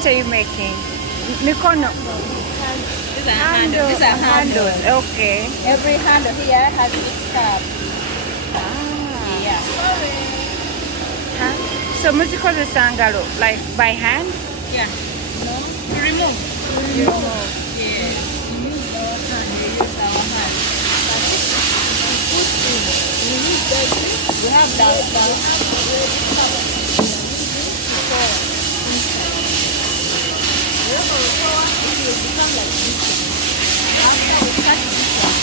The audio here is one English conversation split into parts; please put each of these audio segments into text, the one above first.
What are you making? Mikono. These are handles. These are handles. Okay. Every handle here has its cup. Ah. Yeah. Huh? So muzikoze sangalo, like by hand? Yeah. No. To remove. Remove. Yes. You use our hand. You use our hand. But if you put in, you use the we have the cover. It will become like this one. After we cut this one.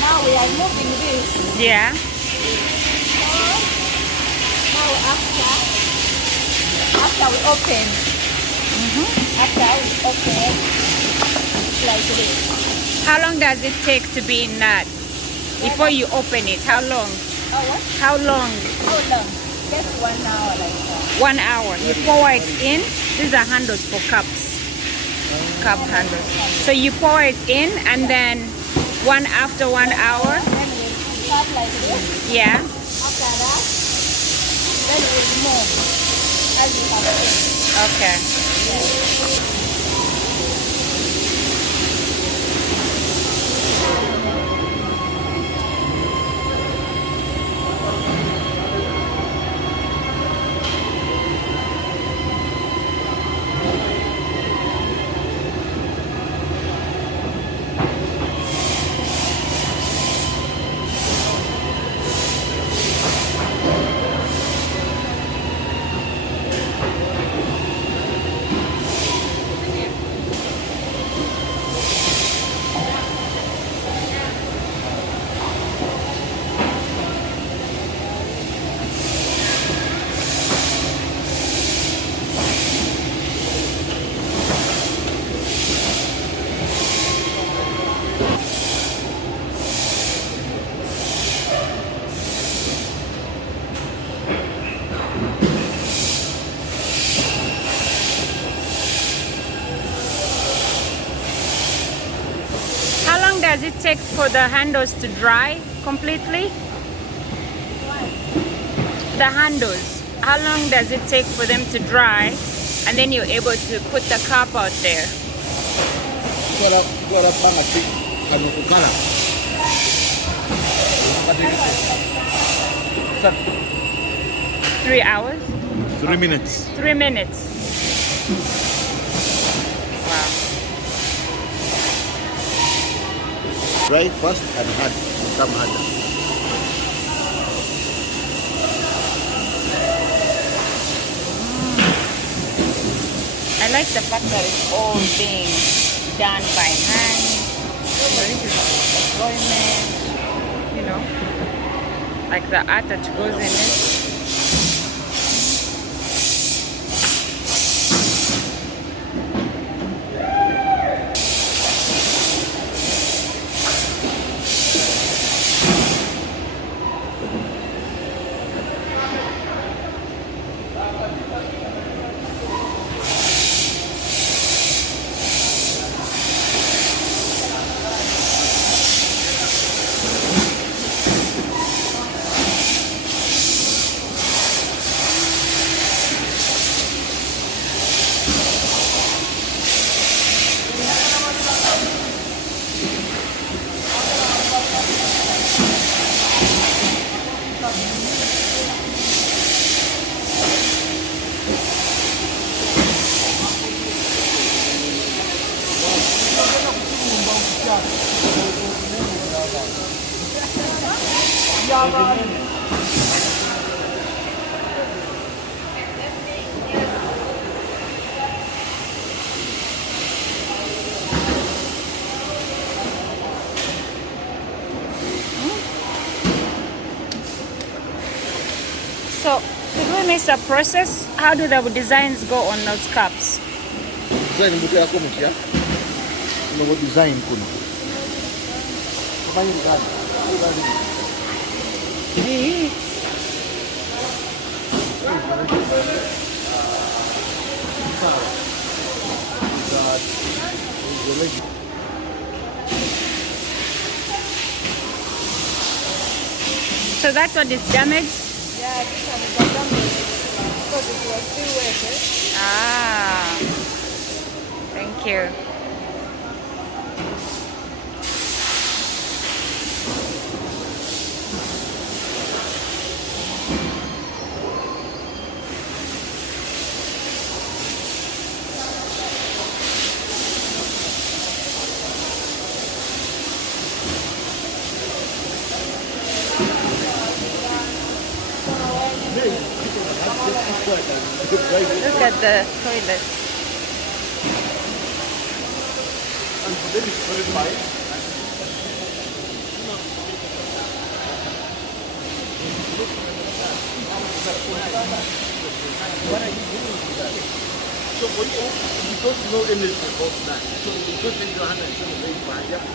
Now we are moving this. Yeah. Now after we open, after we open, it's like this. How long does it take to be in that? Before you open it, how long? Oh, what? How long? How long? Just 1 hour like that. 1 hour. You pour it in. These are handles for cups. Cup handles. So you pour it in and then after 1 hour. Then we'll cut like this. Yeah. After that, then we'll remove as you have seen. Okay. Does it take for the handles to dry completely? The handles, how long does it take for them to dry and then you're able to put the cup out there? 3 hours? 3 minutes. 3 minutes. Wow. Dry first and hard, become harder. I like the fact that it's all being done by hand. This is employment, you know, like the art that goes in it. So, did we miss a process? How do the designs go on those cups? Design mbuto yako mtia. Unago design kuno. Kufanya gani? the lady. So that one is damaged? Yeah, this one is a damage because it was still wet. Ah, thank you. Look at the toilet. And for them it's very fine. What are you doing with that? So for you don't know anything about that. So you don't take your hand and say, very fine. You have to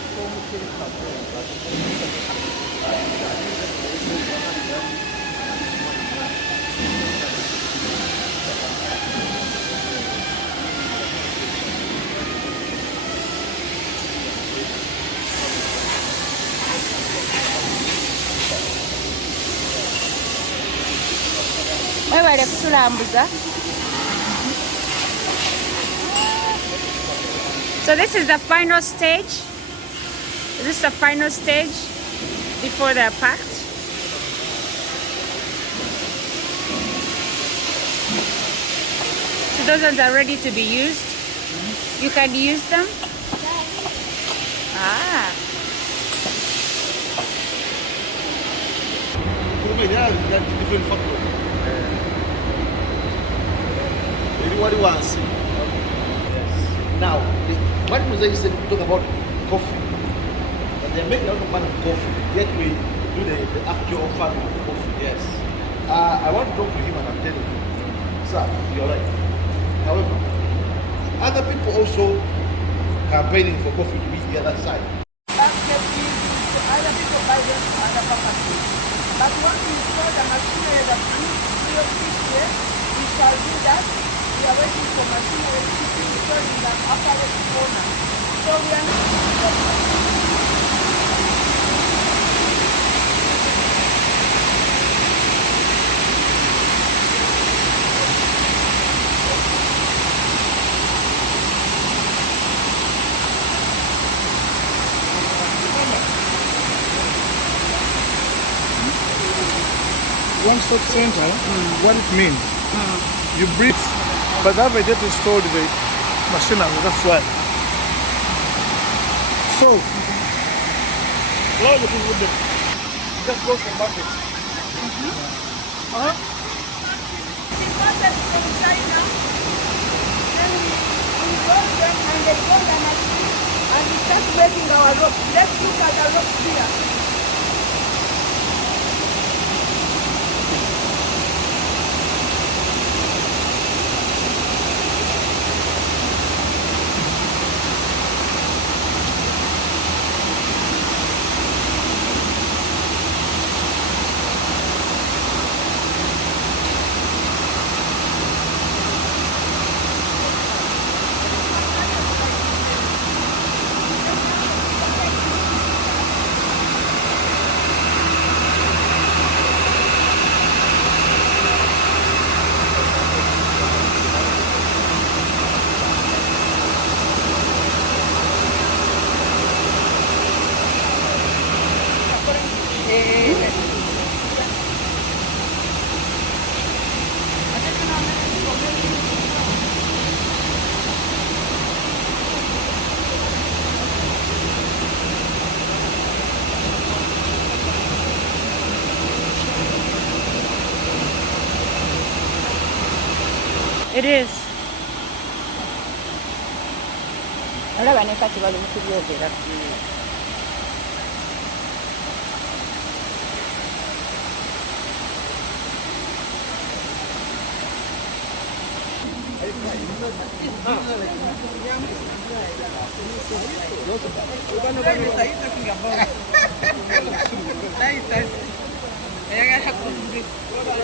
Webale kutulambuza. So this is the final stage. Is this the final stage before they're packed? So those ones are ready to be used. You can use them. Ah. There are different factors. Everybody wants it. Yes. Now, what Mosaic said, we talk about coffee. And they make a lot of money of coffee. Yet we do the actual farming of coffee. Yes. I want to talk to him and I'm telling him, sir, you're right. However, other people also campaigning for coffee to be the other side. Other people buy them from other purposes. But once we install the machinery that brings your fish here, we shall do that. We are waiting for machinery to be installed in the upper left corner. So we are One-stop center, what it means, you breathe, but that they just installed the machinery, that's why. So, a lot of the people with them just go from market. imported from China. Then we roll them and they roll the machine and we start making our ropes. Let's look at the ropes here. It is. Olaba ne kati bali mu kubyogera.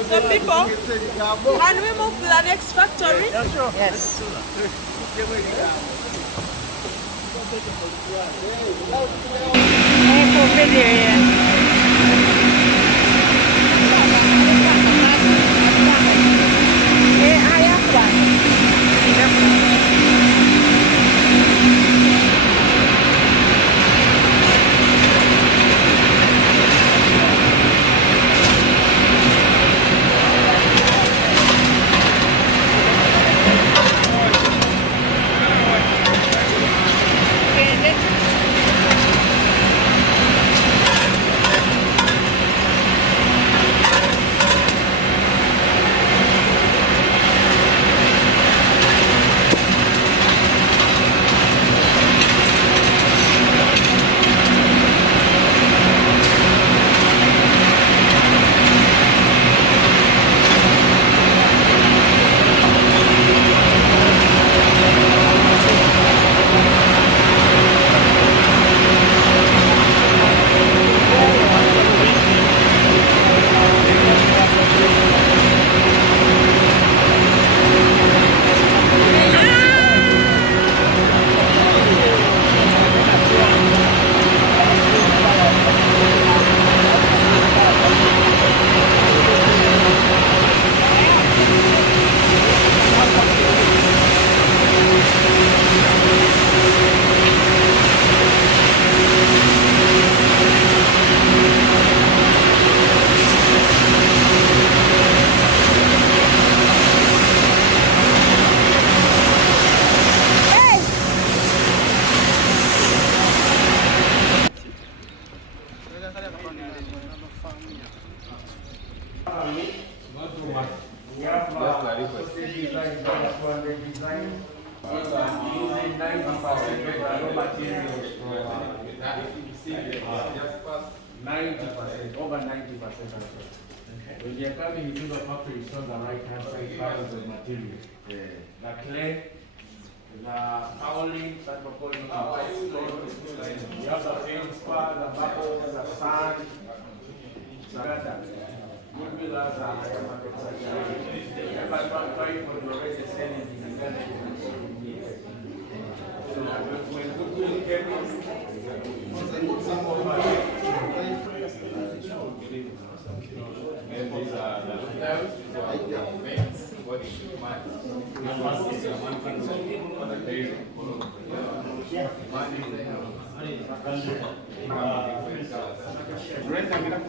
So people, can we move to the next factory? Yes. For video, I have one. Over 90%. When you're coming into the factory, it's on the right hand side part of the material. The clay, the cowling, that we're calling you have the feldspar, the bubbles, the sand, good pillars are trying for the rest of selling in Uganda. So when good will came in, some of our and these are the hotels, body money.